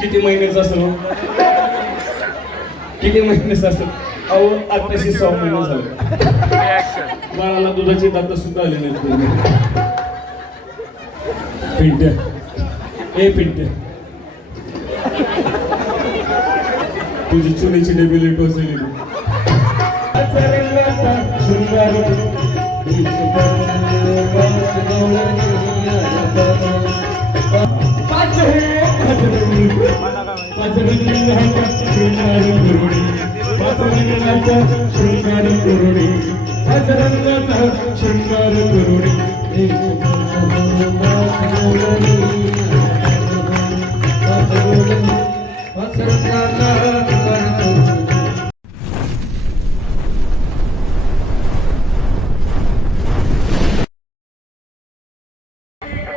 किती महिन्याचं असेल किती महिन्याचं असेल अहो आताशी 6 महिने झाले बाळाला दुधाची दात सुद्धा आली नाहीत पिंट्या ए पिंट्या तुझी चुलीची डबी लेट वाजली शृंगार करुणे शृंगार करुणे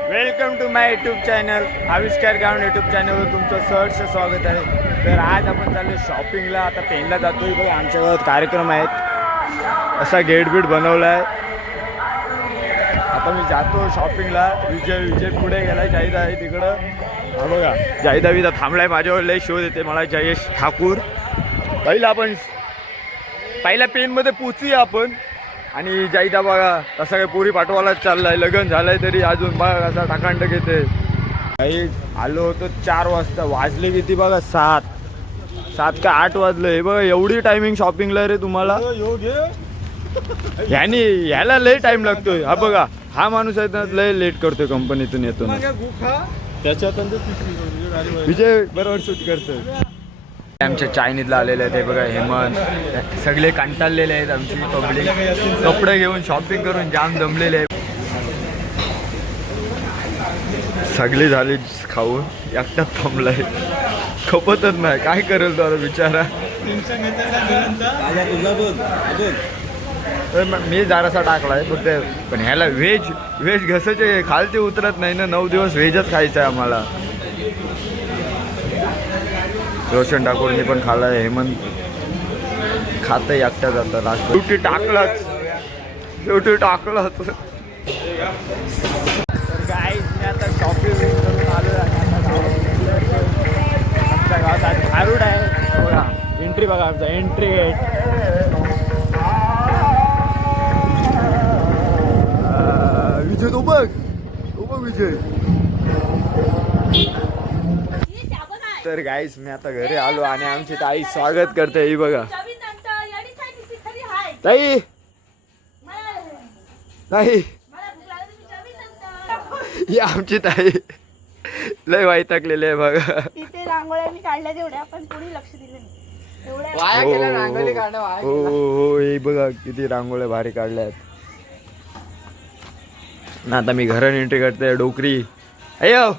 welcome to my YouTube channel आविष्कार गावण यूट्यूब चॅनलवर तुमचं सहर्ष स्वागत आहे. तर आज आपण चाललो शॉपिंगला. आता पेनला जातो आहे. बघा आमच्या गावात कार्यक्रम आहेत. असा गेट बीट बनवला आहे. आता मी जातो शॉपिंगला. विजय पुढे गेलाय. जाहिदा आहे तिकडं. हा बघा जाहिदा विदा थांबलाय माझ्यावर. लय शोध येते मला. जयेश ठाकूर पहिल्या पेनमध्ये पोचूया आपण. आणि जाईदा बघा तसा काही पोरी पाठवायलाच चाललाय. लग्न झालंय तरी अजून बघा असा टाकांटक येते. काही आलो होतो 4 वाजता. वाजले किती बघा 7 का 8 वाजले. हे बघा एवढी टायमिंग शॉपिंगला रे तुम्हाला. ह्याला लय टाइम लागतोय. हा बघा हा माणूस आहे ना लय लेट करतोय कंपनीतून येतो ना. विजय बरोबर शूट करतोय. आमच्या चायनीजला आलेले आहेत. हे बघा हेमंत सगळे कंटाळलेले आहेत. आमची पब्लिक कपडे घेऊन शॉपिंग करून जाम जमलेले आहेत. सगळी झाली खाऊन. एकटाच थांबलाय. खपतच नाही. काय करेल तो बिचारा. मी जरासा टाकलाय फक्त. पण ह्याला व्हेज घसाचे खालते उतरत नाही ना. 9 दिवस व्हेजच खायचं आहे आम्हाला. रोशन ठाकूरनी पण खाल्लाय. हेमंत खातं एकटा जातं. लास्ट शेवटी टाकलाच. तर गाईज मी आता शॉपिंग करून आलो. आमच्या गावात आज भारूड आहे. बघा एंट्री बघा आमचा एंट्री गेट. विजय तो बघ विजय. तर गाईस मी आता घरी आलो आणि आमची ताई स्वागत करते. ही बघा ताई ही आमची ताई लय वैतागलेली आहे बघा. तिथे रांगोळ्या मी काढल्या तेवढ्या पण कोणी लक्ष दिलं नाही. हो हे बघा किती रांगोळ्या भारी काढल्या आहेत ना. आता मी घरात एंट्री करते. डोकरी अयो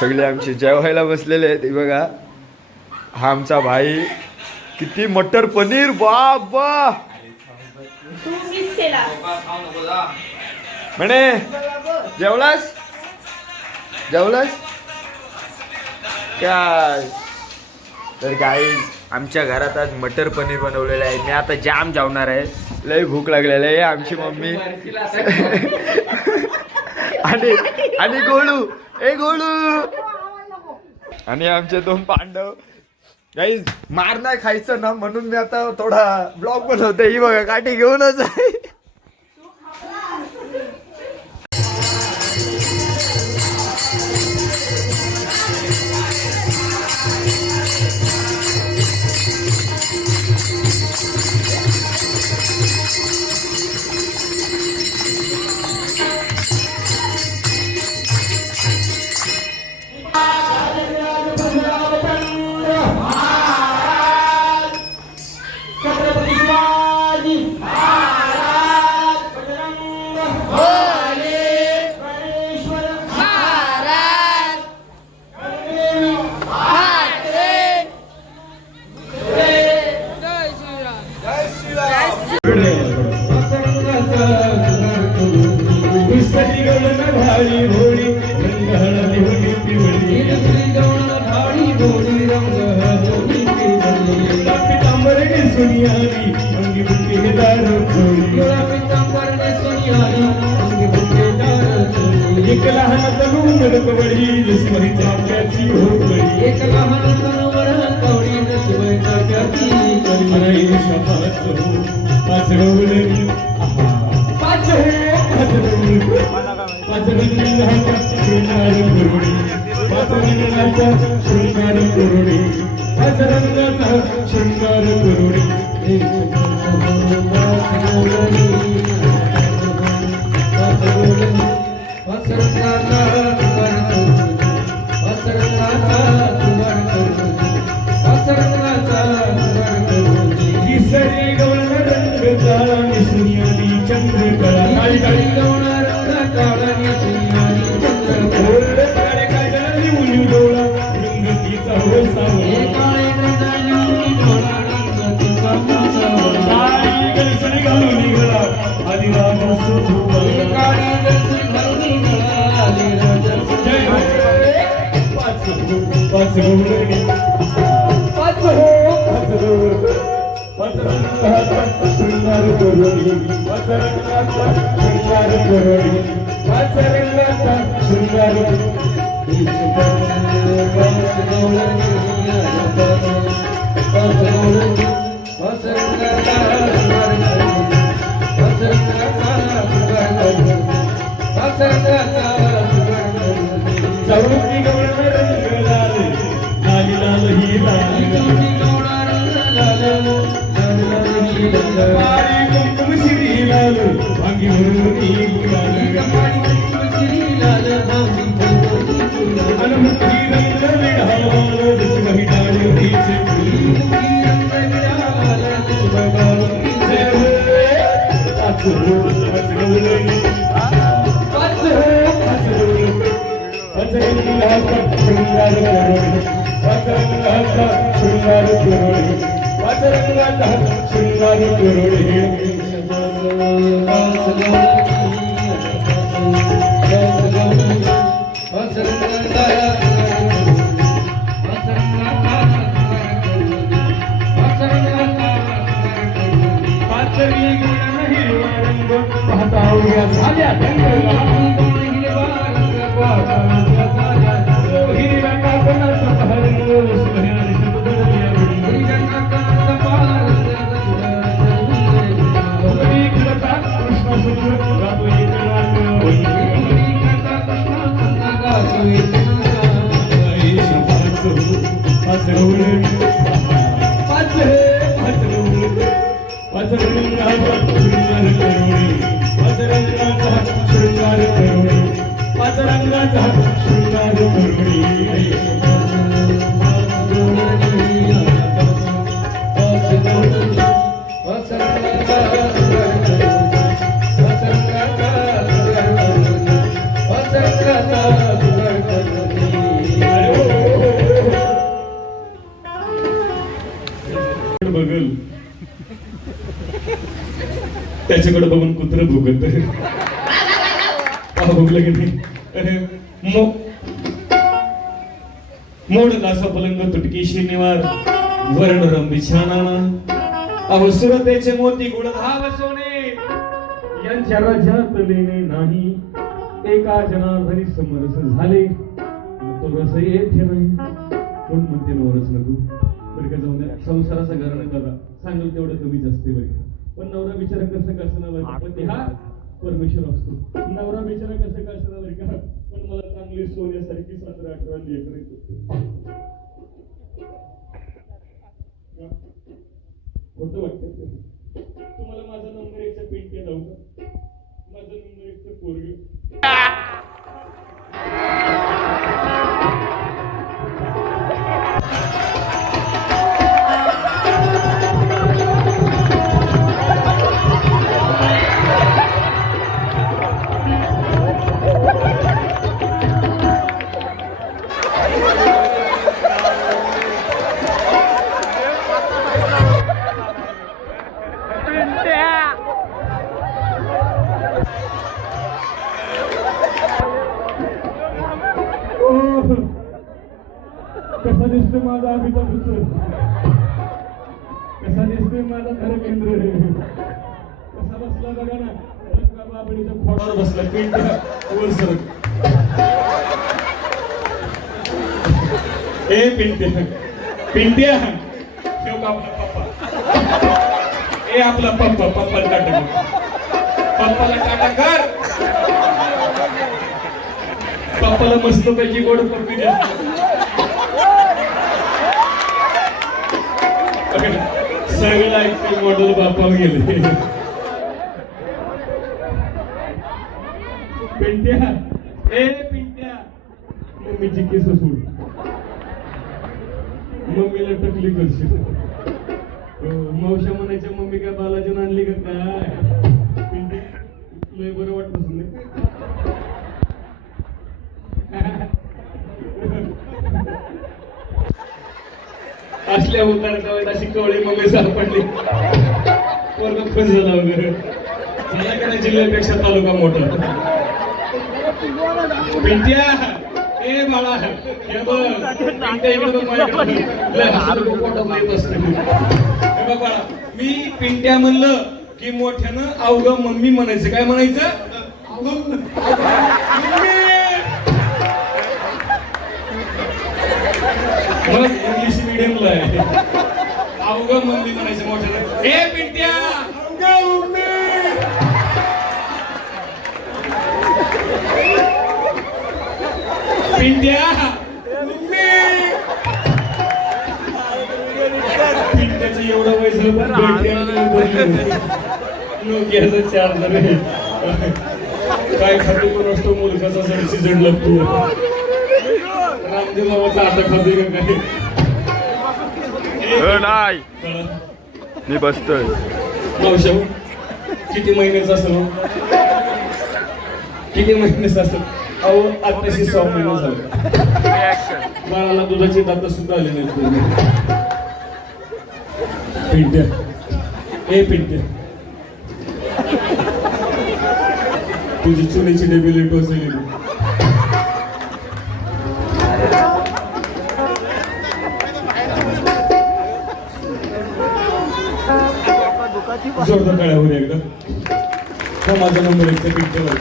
सगळे आमचे जेवायला बसलेले आहेत. बघा हा आमचा भाई. किती मटर पनीर बाबा म्हणे. जेवलास काय. तर गाईज आमच्या घरात आज मटर पनीर बनवलेलं आहे. मी आता जाम जेवणार आहे. लय भूक लागलेली आहे. आमची मम्मी आणि गोळू आणि आमचे 2 पांडव. गाईज मार नाही खायचं ना म्हणून मी आता थोडा ब्लॉग बनवते. ही बघा काठी घेऊनच आहे. एक लहान तरुण कवडी जशी चाफ्याची होकडी एक लहान तरुण कवडी नशिबाई चाफ्याची अरे शपथ हो पाचगवळणी पाच हो पाचगवळणी शृंगार करुणी पाचगवळीचा शृंगार करुणी पाच रंगाचा शृंगार करुणी किसरी गवळण रंग काळा निसुनियाली चंद्रकळा काळी काळी गवळण रंग काळा निसुनियाली चंद्रकळा काळे काजळी मुली डोळा रंगतीचा हो सावळा काळे काजळी मुली डोळा रंगतीचा हो सावळा काळी गलसणी घालून निघाला आधी राजा सुभा काळी गलसणी घालून निघाला आधी राजा सुभा पाच गवळणी पाच शृंगार करुणी पाच रंगाचा शृंगार करुणी पाच रंगाचा शृंगार चौकी गवळण रंग लाल लाली लाल ही लाल पारी कुंकुम श्री लाल भांगी भरुनी गुलाल अनुमुखी रंग विढाल जसमही डाळीचे फुल जय हो पाच हो पाचगवळणी पाच हो पाचगवळणी पाचरंगाचा शृंगार करुणी पाचरंगाचा शृंगार करुणी पाचरंगाचा शृंगार करुणी पाचरी गुण हिरवा रंग पाहता उड्या झाल्या हिरव्या काकणाचा रंग सोन्याने शब्दल्या कृष्ण सुंदर गातो एक नाट पाच गवळणी पाच गवळणी पाच रंगाचा शृंगार करुणी पाच रंगाचा शृंगार करुणी पाच रंगाचा शृंगार करुणी बघल त्याच्याकडे बघून कुत्र भुगत भोगलं की नाही मोडला पलंग तुटकी श्रीनिवार वर्ण रंबी छानाना अहो सुरतेचे मोती गुणधाव सोने यांच्या राज्यात लेणे नाही एका जनार्दनी समरस झाले तो रस येथे नाही कोण म्हणते नवरस नको बरं का जाऊन संसाराचं घराणं करा सांगेल तेवढं कमीच असते बरं पण नवरा बिचारा कसं कसं बरं पण ते हा परमेश्वर असतो नवरा बिचारा कसं कसं बरं का पण मला चांगली सोन्यासारखी 17-18 लेकरं खोटं वाटतं तुम्हाला माझा नंबर 1चा पेंट लावू का माझा नंबर 1चा पोरगी कसा दिसतोय माझा अमिताभ बच्चन कसा दिसतोय माझा धर्मेंद्र कसा बसला बघा ना बाबडीच्या खोडावर बसला पेंट वर सरक ए पिंट्या पिंट्या ठेव का आपला पप्पा ए आपला पप्पाला टाटा कर पप्पाला टाटा कर पप्पाला मस्त पैकी गोड पप्पी द्या सगळं ऐकते मॉडेल बापावर गेले पिंट्या ए पिंट्या मम्मीची केस सोड मम्मीला टकली करशील मावशा म्हणायच्या मम्मी काय बालाजीन आणली का काय पिंट्या लय बरं वाटत नाही असल्या उतार कवळीत अशी कवळी मम्मी सापडली पोरग खुश झाला वगैरे झाला का नाही जिल्ह्यापेक्षा तालुका मोठा पिंट्या ए बाळा हे बघ पिंट्या इकडे बघ माझ्याकडे लय हसू पोटात येत असते हे बघ बाळा मी पिंट्या म्हणलं की मोठ्यानं अवघं मम्मी म्हणायचं काय म्हणायचं अवघं मम्मी मग इंग्लिश मिडियमला आहे अवघं मम्मी म्हणायचं मोठ्यानं ए पिंट्या अवघं मम्मी पिंट्या मम्मी पिंट्याचं एवढं वय झालं नोकियाचं चार्जर आहे काय खातो कोण असतो मुलगाचा सरशी जड लागतो रामदेव बाबाचा आता खातोय का काय नाही मी बसतोय मावशा किती महिन्याचा असेल किती महिन्याचा असेल अहो आताशी 6 महिने झाले बाळाला दुधाची दात सुद्धा आली नाही पिंट्या ए पिंट्या तुझी चुलीची डेबी लेट वाजली जोरदार काळ्यावर एकदा हा माझा नंबर एक पिंट्यावर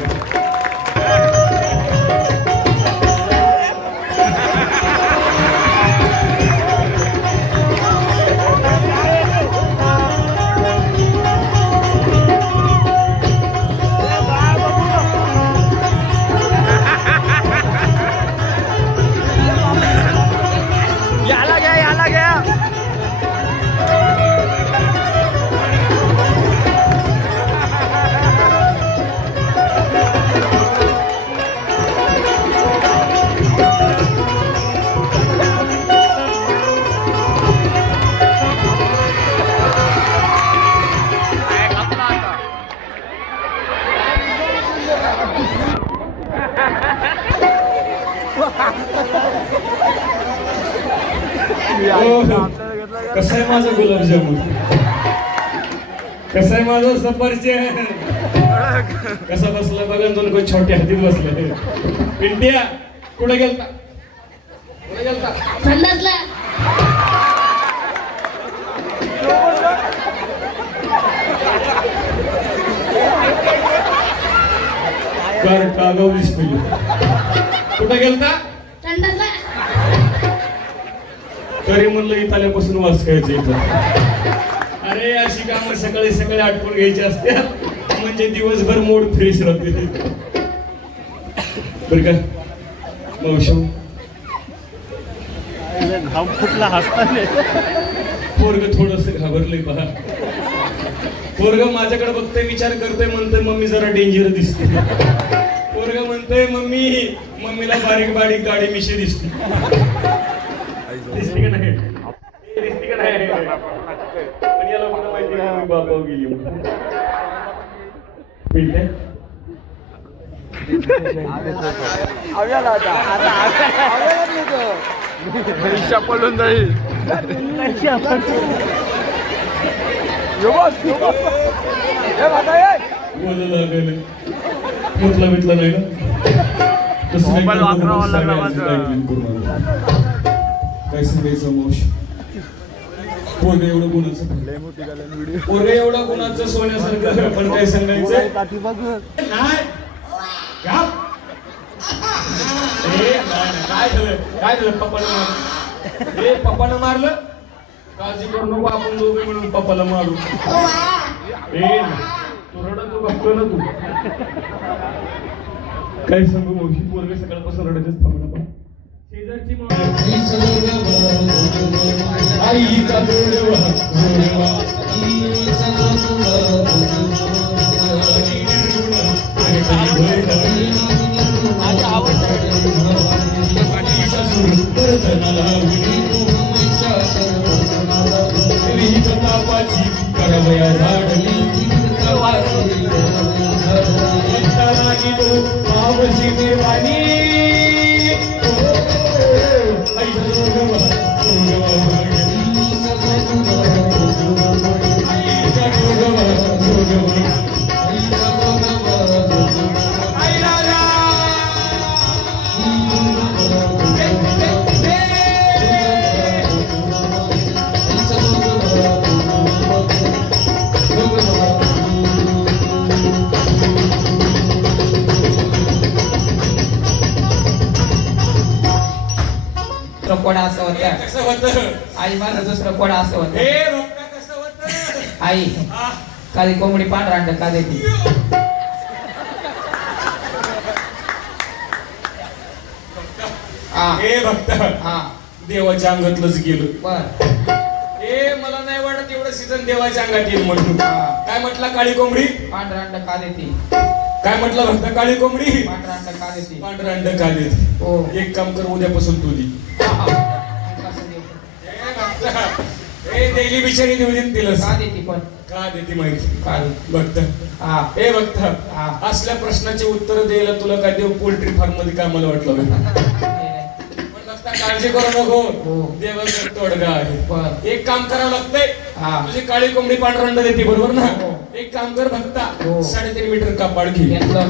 कसा आहे माझा गुलाबजामुन कसा आहे माझा सफरचंद कसा बसला बघा दोन कोण छोट्या हातीत बसला पिंट्या कुठे गेलता कुठे गेलता संडासला कार कागव दिसतो कुठे गेलता संडासला तरी म्हणलं इथाल्यापासून वास खायचं इथं अरे अशी कामं सकाळी सकाळी आटपून घ्यायची असतात म्हणजे दिवसभर मूड फ्रेश राहते बर का मावशी पोरग थोडस घाबरलंय पहा पोरग माझ्याकडे बघतोय विचार करतोय म्हणतोय मम्मी जरा डेंजर दिसते पोरग म्हणतोय मम्मीला बारीक बारीक गाडी मिशी दिसते दिसते का नाही दिसते का नाही पण याला कुठं माहिती का मी बापावर गेली पिंट्या पळून जाईल बोलू लागलं म्हटलं मिटलं नाही ना तसं काय सांगायचं मावशी पोरग एवढं गुणाचं पोरग एवढं गुणाचं सोन्यासारखं पण काय सांगायचं नाही काय झालं पप्पानं मारलं हे पप्पानं मारलं काळजी करू नको आपण दोघे मिळून पप्पाला मारू ए तू रडत तू बघतो ना तू काय सांगू मावशी पोरगे सकाळपासून रडायचंच थांबलं पण शेजारची मावशी आईचा जोडवा तापाची करवया झाडली मावशी निर्वाणी कोडा असं होतं कसं होतं आई माझं दुसरं कोडा असं होतं हे बघता कसं होतं आई काली कोंबडी पांढरा अंड का देते हे बघता हा देवाच्या अंगातलंच गेलं बर हे मला नाही वाटत एवढं सीझन देवाच्या अंगात येईल म्हणून काय म्हटला काळी कोंबडी पांढरा अंड का देते काय म्हटलं भक्त काळी कोंबडी पांढरा अंड का देते पांढरा अंड का देत हो एक काम कर उद्यापासून तू दी कसं देते? हे डेली बिचारी देऊ देत तिला का देते पण का देते माहिती का देते? भक्त हा हे भक्त हा. असल्या प्रश्नाचे उत्तर द्यायला तुला काय देव पोल्ट्री फार्म मध्ये कामाला वाटलं होतं? नाही, नाही. पण भक्ता काळजी करू नको हो. देवाचा तोडगा आहे बर एक काम करावं लागतंय हा. तुझी काळी कोंबडी पांढरा अंड देते बरोबर ना हो. एक काम कर भक्ता हो. 3.5 मीटर कापड घे घेतलं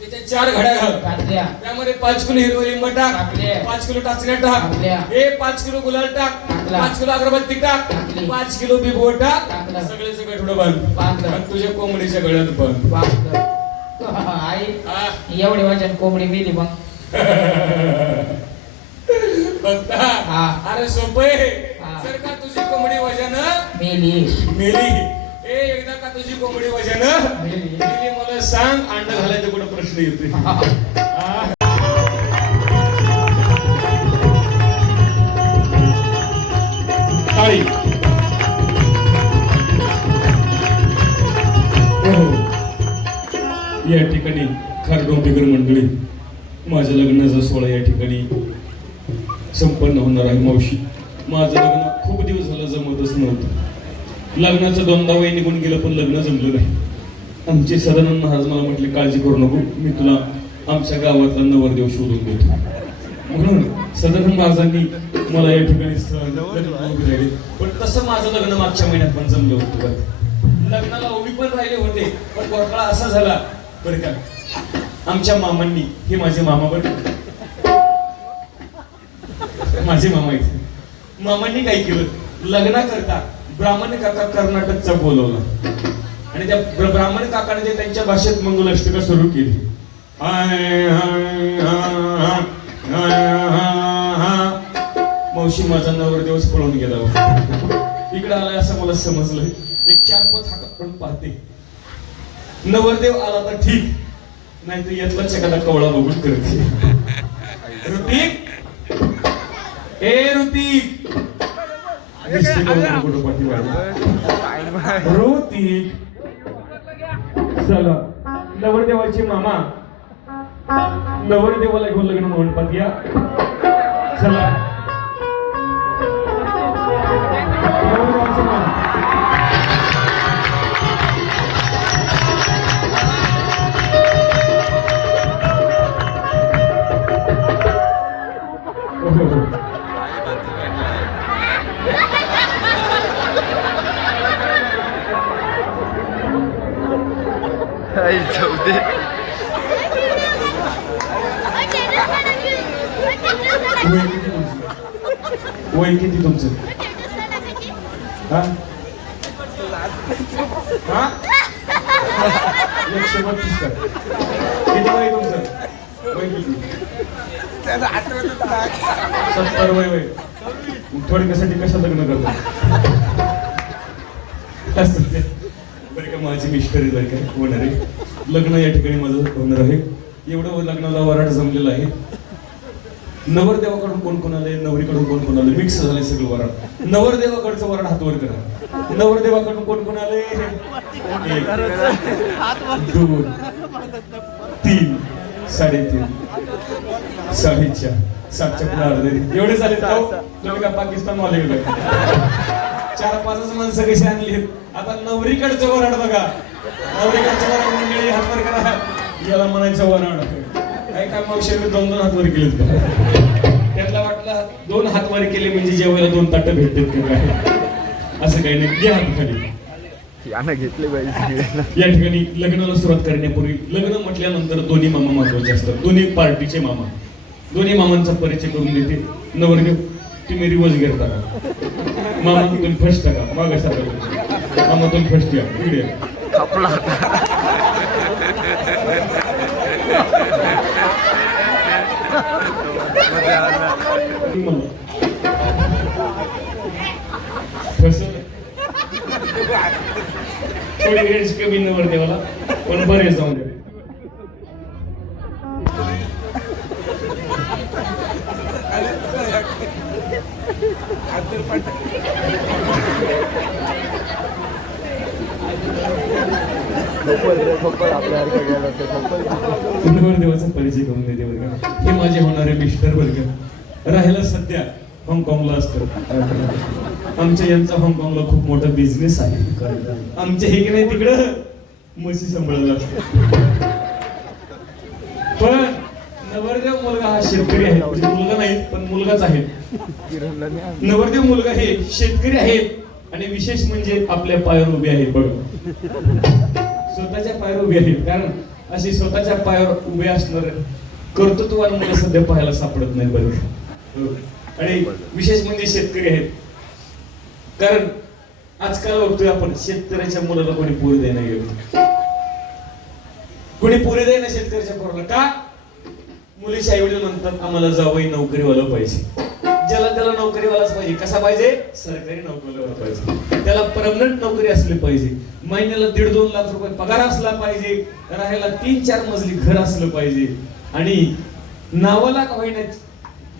त्याच्या 4 घड्या घाल घातल्या त्यामध्ये 5 किलो हिरवं लिंब टाक टाकले. 5 किलो टाचण्या टाक टाकल्या. हे 5 किलो गुलाल टाक टाकला. 5 किलो अगरबत्ती टाक टाकली. 5 किलो बिबो टाक टाकलं. सगळे सगळं थोडं बांध बांधलं. आणि तुझ्या कोंबडीच्या गळ्यात बांध बापरे. आई हा. एवढी वजन कोंबडी मेली मग बघता हा. अरे सोपं आहे हा. जर का तुझी कोंबडी वजन मेली मेली ए एकदा का तुझी कोंबडी वजन मेली. मेली मला सांग अंड घालायचा कुठं प्रश्न येतोय हा. ताळी हो. या ठिकाणी खारगावकर मंडळी माझ्या लग्नाचा सोहळा या ठिकाणी संपन्न होणार आहे मावशी माझं लग्न खूप दिवस झालं जमतच नव्हतं लग्नाचं 2दा वय निघून गेलं पण लग्न जमलं नाही आमचे सदानंद महाराज मला म्हटले काळजी करू नको मी तुला आमच्या गावातला नवरदेव शोधून देतो म्हणून सदानंद महाराजांनी मला या ठिकाणी उभी राहिली पण तसं माझं लग्न मागच्या महिन्यात पण जमलं होतं बरं. लग्नाला उभी पण राहिले होते पण घोटाळा असा झाला बरं का आमच्या मामांनी हे माझे मामा बरं माझे मामा इथे मामांनी काय केलं लग्ना करता ब्राह्मण काका कर्नाटकचा बोलवला आणि त्या ब्राह्मण काकाने ते त्यांच्या भाषेत मंगलाष्टका सुरू केली मावशी माझा नवरदेवच पळून गेला इकडे आलाय असं मला समजलं एक 4-5 हात पण पाहते नवरदेव आला तर ठीक नाही तर यातलाच एखादा कवळा बघून करते ऋतिक ए ऋतिक ऋतिक चला नवरदेवाचे मामा नवरदेवाला घेऊन लग्न मंडपात या चला नवरदेवाचे मामा वय किती तुमचं हा? हा? 132 का किती वय तुमचं वय किती 70 वय वय थोडक्यासाठी कशा लग्न करतात असं ते. बरं का माझी मिस्टरी बरं काय होणार आहे लग्न या ठिकाणी माझं होणार आहे. एवढं लग्नाला वराड जमलेलं आहे. नवरदेवाकडून कोण कोण आले नवरीकडून कोण कोण आले मिक्स झाले सगळं वराड. नवरदेवाकडचं वराड हातवर करा. नवरदेवाकडून कोण कोण आले 1 2 3 3.5 4.5 7च्या पुढे अर्धे एवढे झाले. तुम्ही का पाकिस्तान वाले गेले 4-5 माणसं कशी आणली. आता नवरीकडचं वराड बघा. नवरीकडचं वराड मंडळी हातवर करा. याला म्हणायचं वराड काय काय मावशी 2-2 हात वर केलेत का. त्यातला वाटला 2 हात वर केले म्हणजे जेवायला 2 ताटं भेटतात का काय. असं काही नाही. घ्या हात खाली. यानं घेतले पाहिजे. या ठिकाणी लग्नाला सुरुवात करण्यापूर्वी लग्न म्हटल्यानंतर दोन्ही मामा महत्वाचे असतात. दोन्ही पार्टीचे मामा. दोन्ही मामांचा परिचय करून देते. नवरदेव तुम्ही रिवर्स गिअर टाका. मामा तुम्ही फर्स्ट टाका. मागे सारखा मामा तुम्ही फर्स्ट या इकडे थोडी रेंज कमी नवरदेवाला पण बरे जाऊन दे. नवरदेवाचा परिचय करून देते बरं का. हे माझे होणारे मिस्टर बरं का. राहायला सध्या हाँगकाँगला असतात. आमच्या यांचा हाँगकाँगला खूप मोठा बिझनेस आहे. आमच्या हे की नाही तिकडं म्हशी सांभाळायला असतं. पण नवरदेव मुलगा हा शेतकरी आहे. म्हणजे मुलगा नाही पण मुलगाच आहे. नवरदेव मुलगा हे शेतकरी आहेत आणि विशेष म्हणजे आपल्या पायावर उभे आहेत. बघा स्वतःच्या पायावर उभे आहेत. कारण अशी स्वतःच्या पायावर उभे असणार कर्तृत्ववान मुलं सध्या पाहायला सापडत नाही बरं. आणि विशेष म्हणजे शेतकरी आहेत. कारण आजकाल बघतोय आपण शेतकऱ्याच्या मुलाला कोणी पोरी देणं गेलो. कोणी पोरी देणं शेतकऱ्याच्या पोराला का. मुलीच्या आई वडील म्हणतात आम्हाला जावई नोकरीवाला पाहिजे. ज्याला त्याला नोकरीवालाच पाहिजे. कसा पाहिजे सरकारी नोकरीवाला पाहिजे. त्याला परमनंट नोकरी असली पाहिजे. महिन्याला 1.5-2 लाख रुपये पगार असला पाहिजे. राहायला 3-4 मजली घर असलं पाहिजे. आणि नावाला का होईना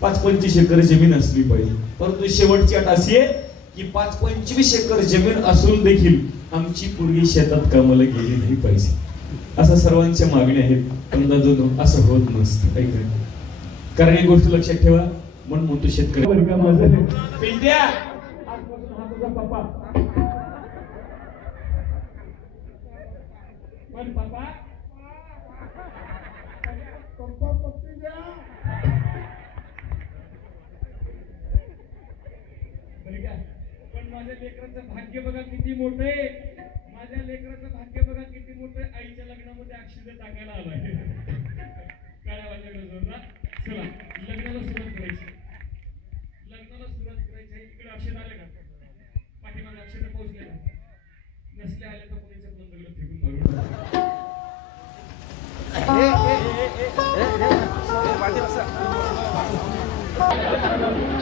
5-25 एकर जमीन असली पाहिजे. परंतु शेवटची अट अशी आहे की 5-25 एकर जमीन असून देखील आमची पूर्वी शेतात कामाला गेली नाही पाहिजे. असं सर्वांच्या मागण्या आहेत. पण दादू असं होत नसतं. ऐका कारण एक गोष्ट लक्षात ठेवा. मन मोठं शेतकरी बरं का माझं पिंट्या आजपासून हा तुझा पप्पा. पण पप्पा पप्पा पप्पी द्या. बरं का. पण माझ्या लेकराचं भाग्य बघा किती मोठं आहे. माझ्या लेकराचं भाग्य बघा किती मोठं आहे. आईच्या लग्नामध्ये अक्षता टाकायला आलाय. काळ्या वाजवलं जोरदार. चला लग्नाला सुरुवात करायची. लग्नाला सुरुवात करायची आहे. इकडे अक्षर आले का पाठीमागे अक्षर पोहोचले का नसले आले तर कोणीच्या पण दगड फेकून मारून.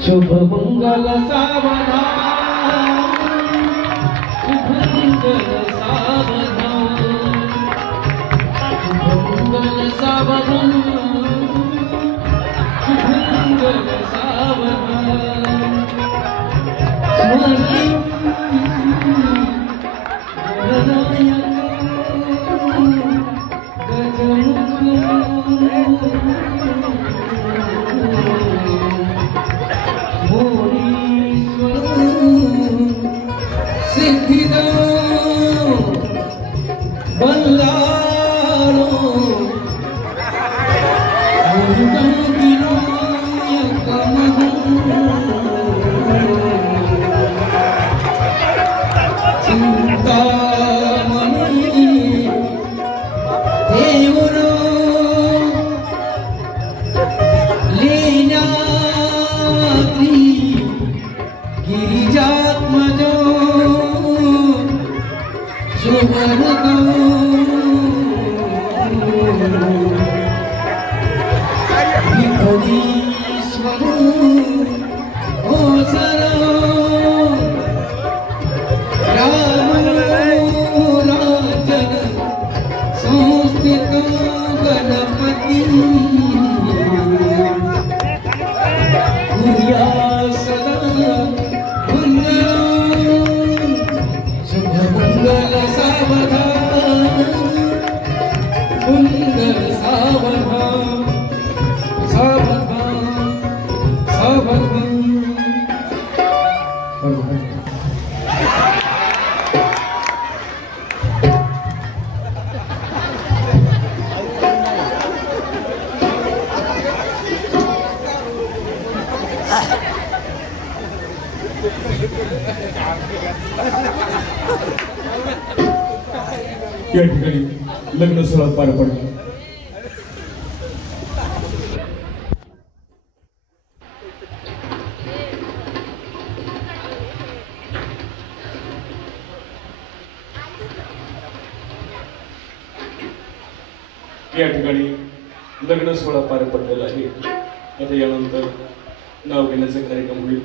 शुभ मंगल सावधान शुभ मंगल सावधान शुभ मंगल सावधान शुभ मंगल सावधान स्मरण या ठिकाणी लग्न सोहळा पार पडला. या ठिकाणी लग्न सोहळा पार पडलेला आहे. आता यानंतर नाव घेण्याचा कार्यक्रम होईल.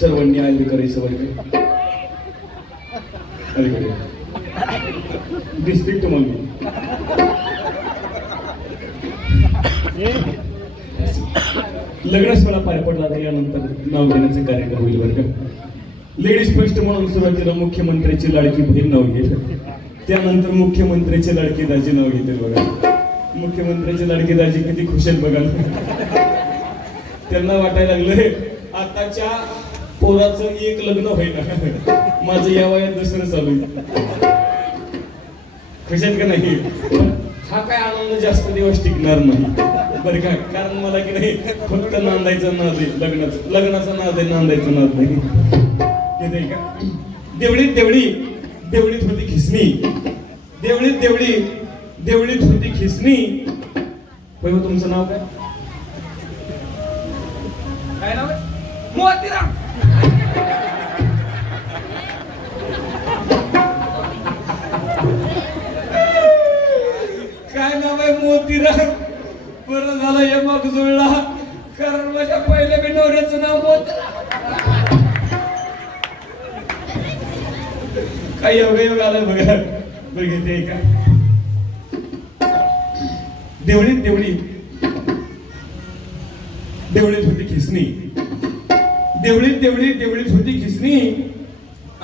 सर्वांनी आयोजन करायचं वर्ग अलीकडे डिस्ट्रिक्ट म्हणून लग्न सोहळा पार पडला तर यानंतर नाव घेण्याचा कार्यक्रम होईल वर्ग. लेडीज फर्स्ट म्हणून सुरुवातीला मुख्यमंत्र्याची लाडकी बहीण नाव घेईल. त्यानंतर मुख्यमंत्र्याचे लाडके दाजी नाव घेतील बघा. मुख्यमंत्र्याचे लाडके दाजी किती खुश आहेत बघा. त्यांना वाटायला लागलंय आताच्या पोराचं एक लग्न होईना, माझं या वयात दुसरं चालू आहे. खुश आहेत का नाही? हा काय आनंद जास्त दिवस टिकणार नाही बरं का. कारण मला की नाही फक्त नांदायचा नाद आहे, लग्नाचा नाद आहे, नांदायचा नाद नाही. येते का? देवळीत देवळी देवळीत होती खिसणी, देवळीत देवळी देवळीत होती खिसणी. होय हो, तुमचं नाव काय? काय नाव आहे? मोतीराम. काय नाव आहे? मोतीराम. बरं झालं हे मग जुळला, कारण माझ्या पहिल्या बी नवऱ्याचं नाव मोतीराम. काही योग आलाय बघा. बघितले का? देवळीत देवळी देवळीत होती खिसणी, देवळीत देवळी देवळीत होती खिसणी.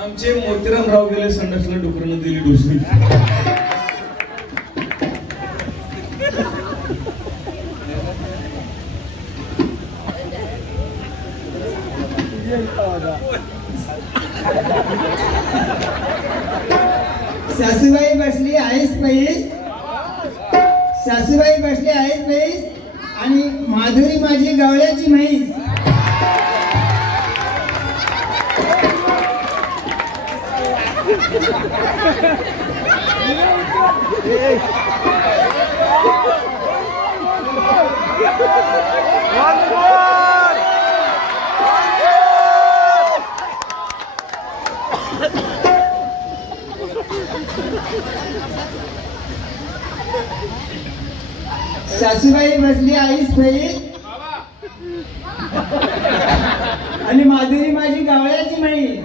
आमचे मोतीरामराव गेले संडासला, डुकरानं दिली डुसरी. सासूबाई बसली आहेस पैस, सासूबाई बसली आहेस पैस, आणि माधुरी माझी गवळ्याची म्हैस. सासूबाई बसली आईस पैस आणि माधुरी माझी गवळ्याची म्हैस.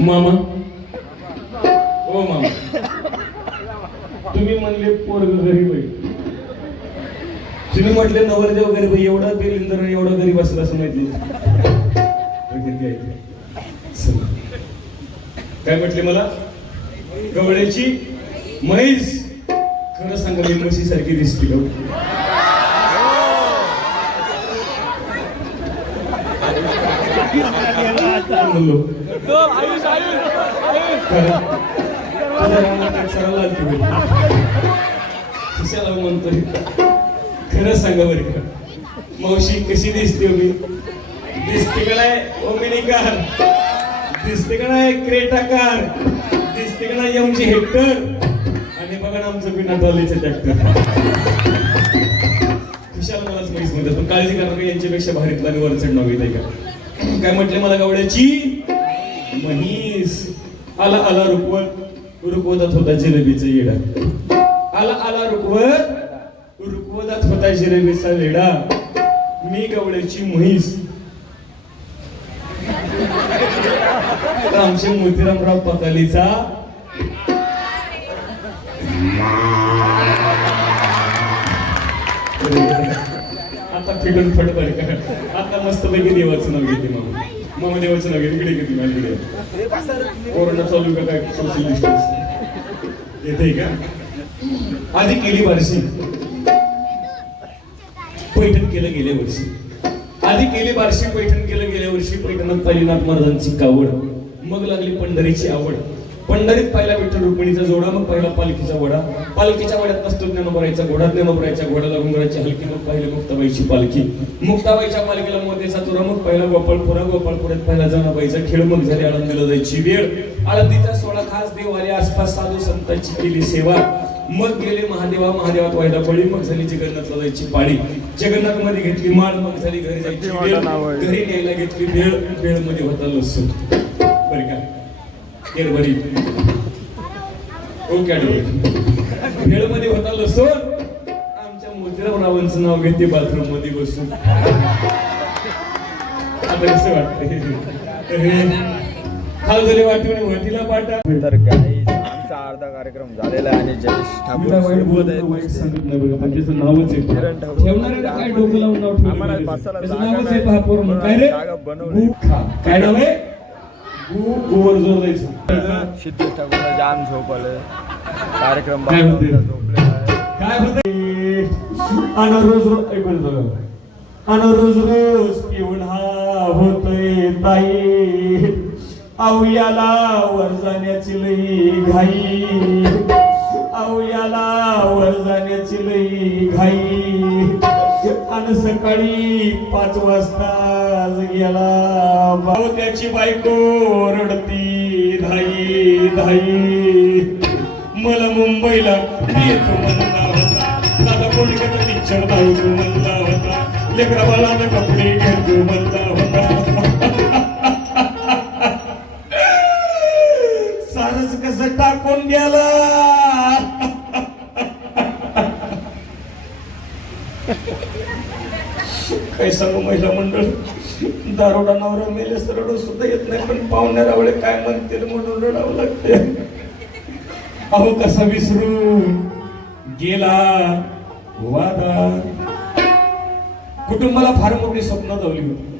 मामा ओ मामा, तुम्ही म्हणले पोरग गरीब आहे, तुम्ही म्हटले नवरदेव गरीब आहे. एवढा बेलिंदर एवढा गरीब असेल असं माहिती काय म्हटले मला? गवळ्याची म्हैस. खरं सांगा मी म्हशी सारखी दिसते का? म्हणतोय खरं सांगा बरं का मावशी कशी दिसते? मी दिसते का नाही ओमिनी कार? दिसते का नाही क्रेटा कार? दिसते का नाही एमजी हेक्टर? आणि बघा ना आमचं बिना ट्रॉलीचं ट्रॅक्टर. खुशाल मलाच म्हैस म्हणतात, पण काळजी करा का यांच्यापेक्षा भारीतला आणि वरचढ नाव येत आहे का? काय म्हटले मला? गवळ्याची म्हैस. आला आला रुकवत, रुकवतात होता जिलेबीचा येडा. आला आला रुकवत, रुकवतात होता जिलेबीचा वेडा. मी गवळ्याची म्हैस. आमचे मोतीरामराव पकालीचा आता फिटून फट बरं का. आता मस्त पैकी देवाचं नाव घेते मामा. मामा देवाचं नाव घेते. इकडे घेते माझ्याकडे. कोरोना चालू का काय? सोशल डिस्टन्स येते का? आधी केली बारशी, पैठण केलं गेल्या वर्षी. आधी केली बारशी, पैठण केलं गेल्या वर्षी. पैठणात पालीनाथ महाराजांची कावड, मग लागली पंढरीची आवड. पंढरीत पहिला विठ्ठल रुक्मिणीचा जोडा, मग पहिला पालखीचा घोडा, पालखीच्या घोड्यात नसतो ज्ञानोबरायचा घोडा, ज्ञानोबरायच्या घोड्याला घुंगराची हलकी, मग पहिली मुक्ताबाईची पालखी, मुक्ताबाईच्या पालखीला मोत्याचा तुरा, मग पहिला गोपाळपुरा, गोपाळपुऱ्यात पहिला जनाबाईचा खेळ, मग झाली आळंदीला जायची वेळ, आळंदीचा सोहळा खास देव आले, आसपास साधू संतांची केली सेवा, मग गेले महादेवा, महादेवात वायदा पडली, मग झाली जगन्नाथला जायची पाळी, जगन्नाथ मध्ये घेतली माळ, मग झाली घरी जायची वेळ, घरी न्यायला घेतली भेळ, भेळ मध्ये होता लसूण, बरं का केरबरी भेळ मध्ये होता लसूण, आमच्या मोतीराम रावांचं नाव घेते बाथरूम मध्ये बसून, आता कसं वाटतंय हाल झाले वाटून वतीला पाटा. तर काही आमचा अर्धा कार्यक्रम झालेला आहे आणि जयेश ठाकूर सोबत आहेत. सांगत नाही बघा, पण त्याचं नावच आहे किरण ठाकूर. ठेवणाऱ्याला काय डोकं लावून नाव ठेवलं आम्हाला पाहिजे. बसायला त्याचं जागा नावच आहे नाही. पहा पोरं, काय रे जागा बनवली. गुखा. काय नाव आहे गोवर जोर द्यायचं. सिद्धेश ठाकूरला जाम झोपलं कार्यक्रम काय म्हणते? झोपलेला आहे. काय होते आणि रोज रोज ऐकून बघा, आणि रोज रोज पिऊन हा होतोय ताई, आऊ याला वर जाण्याची लई घाई, आऊ याला वर जाण्याची लई घाई, आणि सकाळी 5 वाजता गेला भाऊ, त्याची बायको रडती धाई धाई, मला मुंबईला येतो म्हणला होता, दादा कोणीकडे पिक्चर धावतो म्हणला होता, लेकरा बाळाला कपडे घेतो म्हणला होता, सारच कसं टाकून गेला. काय सांगू महिला मंडळ, दारोडा नवरा मेलेस रडू सुद्धा येत नाही, पण पाहुण्या रावळे काय म्हणतील म्हणून रडावं लागते. अहो कसा विसरू गेला वादा, कुटुंबाला फार मोठी स्वप्न धावली होती.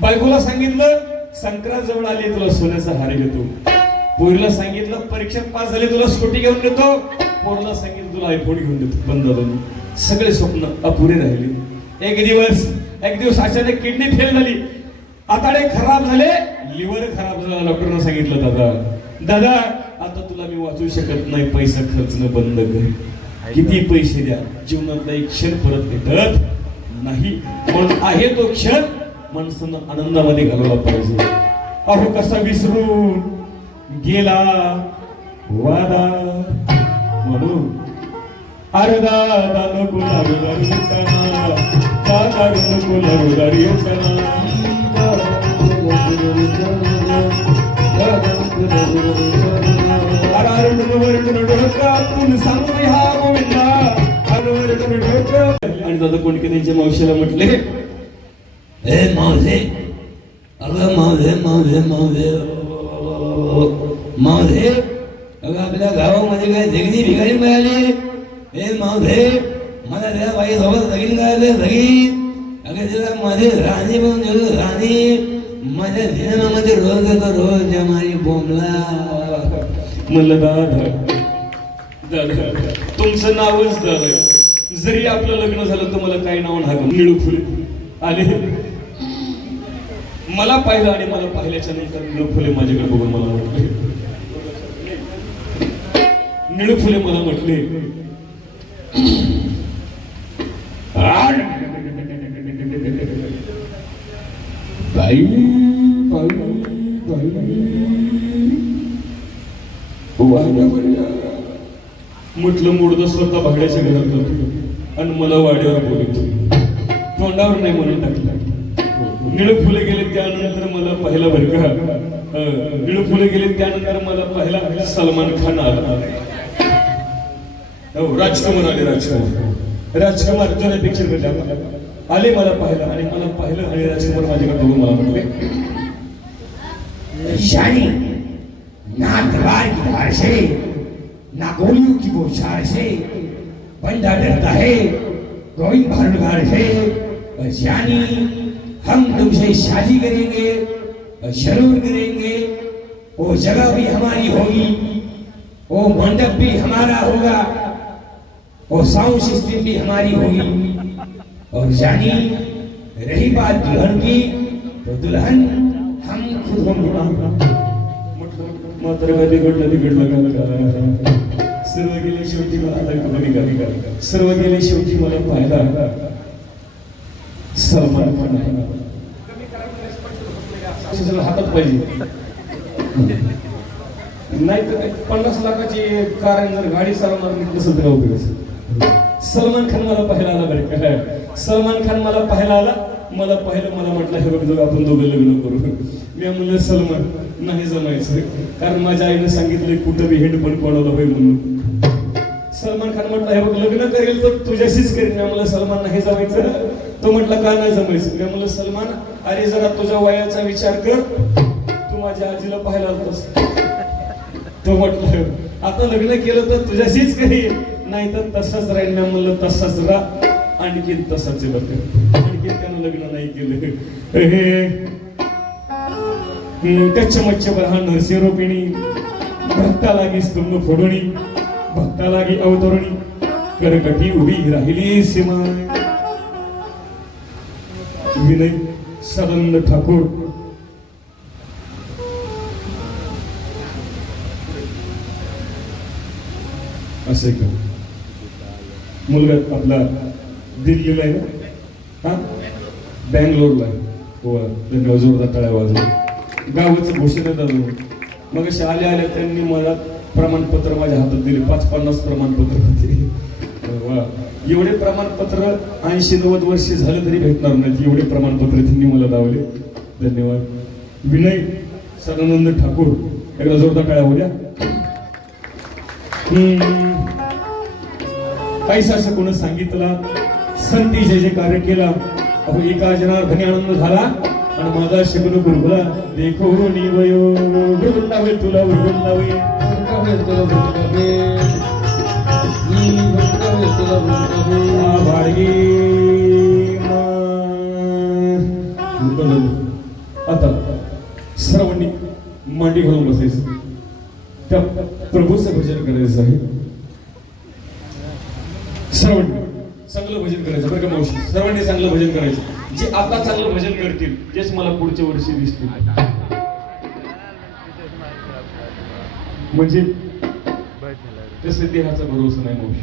बायकोला सांगितलं संक्रांत जवळ आली, तुला सोन्याचा हार घेतो. पोरीला सांगितलं परीक्षेत पास झाली, तुला स्कूटी घेऊन देतो. पोरला सांगितलं तुला आयफोन घेऊन देतो. बंद झालं, सगळे स्वप्न अपुरे राहिले. एक दिवस अचानक किडनी फेल झाली, आताडे खराब झाले, लिव्हर खराब झाला. डॉक्टरने सांगितलं दादा आता तुला मी वाचू शकत नाही, पैसा खर्चणं बंद कर. किती पैसे द्या, जीवनातला एक क्षण परत भेटत नाही. म्हणून आहे तो क्षण माणसानं आनंदामध्ये घालवला पाहिजे. अहो कसा विसरून गेला वादा, म्हणून अर्धा नको लागू दारूचा, दारू नको लागू दारूचा. आणि दादा कोणके त्यांच्या मावशीला म्हटले, हे मावशे, अगं मावशे मावशे मावशे मावशे, अगं आपल्या गावामध्ये काय जगनी भिकारी मिळाली. हे मावशे, मला त्या बाई सोबत लगीन करायचं लगीन. अगं तिला माझे राणी म्हणून गेलो, राणी माझ्या सिनेमामध्ये रोज येतो, रोज जमारी बोंबला. म्हणलं दादा तुमचं नावच दादा, जरी आपलं लग्न झालं तर मला काय नाव नाही. निळू फुले आले, मला पाहिलं आणि मला पाहिल्याच्या नंतर निळू फुले माझ्याकडे बघून मला म्हटले, निळू फुले मला म्हटले, बाई बाई म्हटलं मुडद स्वतः भाड्याच्या घरात होतो आणि मला वाड्यावर बोलतो, तोंडावर नाही म्हणून टाकलं. निळू फुले गेले त्यानंतर मला पाहिला बरं का, निळू फुले गेले त्यानंतर मला पाहिला सलमान खान आला. राजकुमार आले, राजकुमार जुन्या पिक्चर मध्ये आले, मला पाहिलं आणि राजकुमार माझ्याकडे बघून मला म्हटले, शानी ना तलवार की धार से, ना गोलियों की बौछार से, बंदा डरता है गोविंद भानुगार से. शानी हम तुमसे शादी करेंगे, जरूर करेंगे. वो जगह भी हमारी होगी, वो मंडप भी हमारा होगा, वो साउंड सिस्टम भी हमारी होगी. और जानी रही बात दुल्हन की, तो दुल्हन हम खुद होंगे. मात्र कधी घडलं का सर्व गेले शेवटी मला आता सर्व गेले शेवटी मला पाहिला सलमान खान आहे हातात पाहिजे नाही तर 50 लाखाची कार आहे, जर गाडी चालवणार नसेल तर उपयोग असेल. सलमान खान मला पाहायला आला बरं का. सलमान खान मला पाहायला आला, मला पाहिलं, मला म्हटलं हे बघ आपण दोघं लग्न करू. मी म्हणलं सलमान नाही जमायचं, कारण माझ्या आईने सांगितलं कुठं बी हेडफोन पडवलं होय म्हणून. सलमान खान म्हटलं हे बघ लग्न करेल तर तुझ्याशीच करेन. मी म्हणलं सलमान नाही जमायचं. तो म्हटलं का नाही जमायचं. मी म्हणलं सलमान अरे जरा तुझ्या वयाचा विचार कर, तू माझ्या आजीला पाहायला आलतोस. तो म्हटलं आता लग्न केलं तर तुझ्याशीच करेन, नाही तर तसंच राहील. मी म्हणलं तसंच राह, आणखीन तसंच बघ. आणखीन त्यानं लग्न नाही केलं. हे कच्च बरहा नरसे रोपिणी, भक्ता लागी स्तंभ फोडणी, भक्ता लागी अवतरणी, करकटी उभी राहिली सीमा. विनय सदानंद ठाकूर. असे का मुलगा आपला दिल्लीला आहे ना, हा बँगलोरला आहे. हो त्यांनी जोरदार टाळ्या वाजवल्या. गावाचं घोषणा झालं. मग आल्या आल्या त्यांनी मला प्रमाणपत्र माझ्या हातात दिले. 550 प्रमाणपत्र होते. वा एवढे प्रमाणपत्र 80-90 वर्ष झालं तरी भेटणार नाहीत, एवढे प्रमाणपत्र त्यांनी मला दावले. धन्यवाद. विनय सदानंद ठाकूर, एकदा जोरदार टाळ्या होत्या. काहीसा असं कोण सांगितलं, संती जे जे कार्य केला, अहो एका जनार्दनी आनंद झाला आणि माझा शब्द गुरगुला. देखो निवयो वृंदावे तुला वृंदावे, आता सर्वांनी मांडी घालून बसायचं, त्या प्रभूचं भजन करायचं आहे. सर्वांनी चांगलं भजन करायचं बरं का मावशी. सर्वांनी चांगलं भजन करायचं. जे आता चांगलं भजन करतील तेच मला पुढच्या वर्षी दिसतील. म्हणजे तसे देहाचा भरोसा नाही मावशी.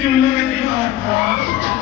जीवनाची वाचा